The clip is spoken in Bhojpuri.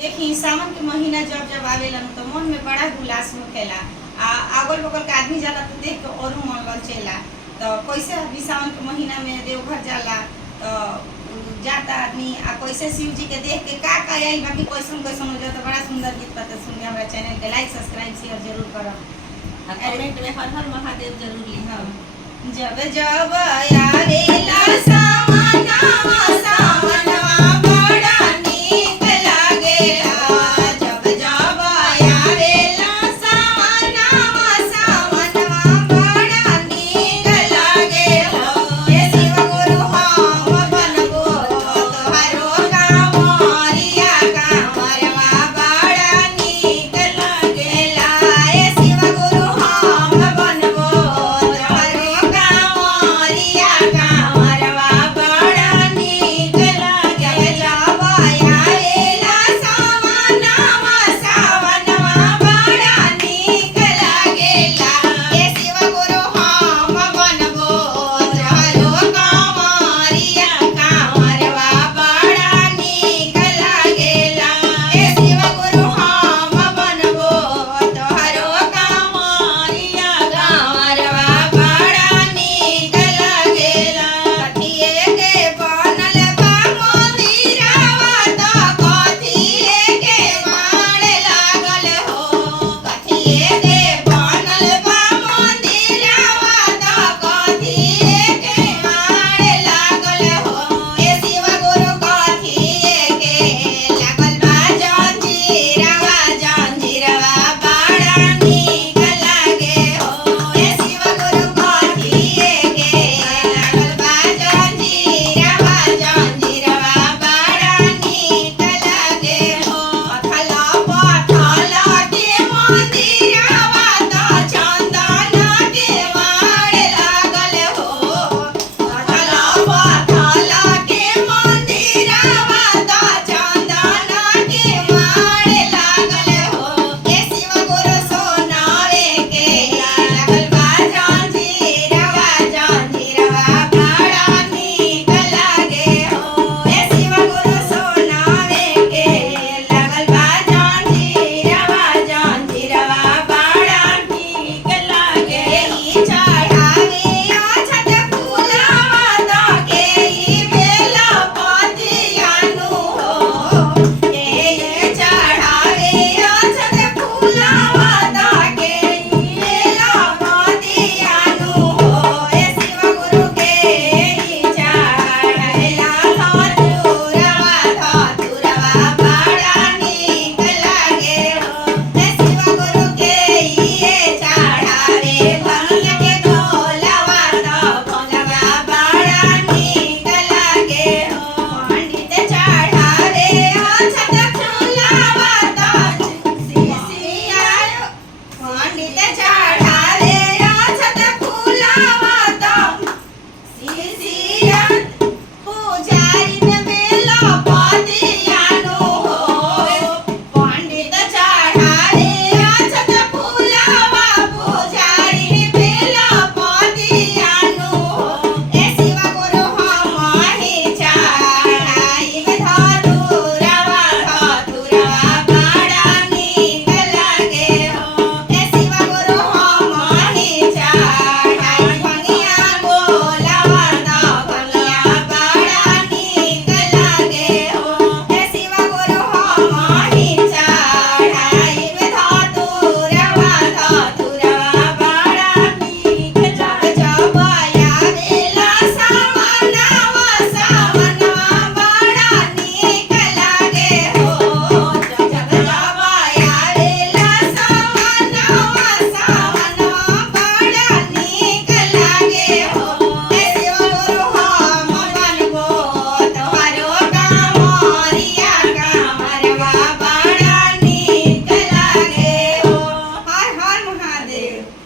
देखी सावन के महीना जब जब आवेला तो मन में बड़ा उल्लास होखेला। अगल बगल के आदमी जाला तो देख के और मन ललचेला। तो कैसे आदमी सावन के महीना में देवघर जाला तो जाता आदमी आ कैसे शिव जी के देख के का आई बाकी कैसन कैसन हो जाता। बड़ा सुंदर गीत बात सुन के हमारा चैनल के लाइक सब्सक्राइब शेयर जरूर करब। कमेंट में हर हर महादेव जरूर लिखब। जब जब आवेला सावनवा सावनवा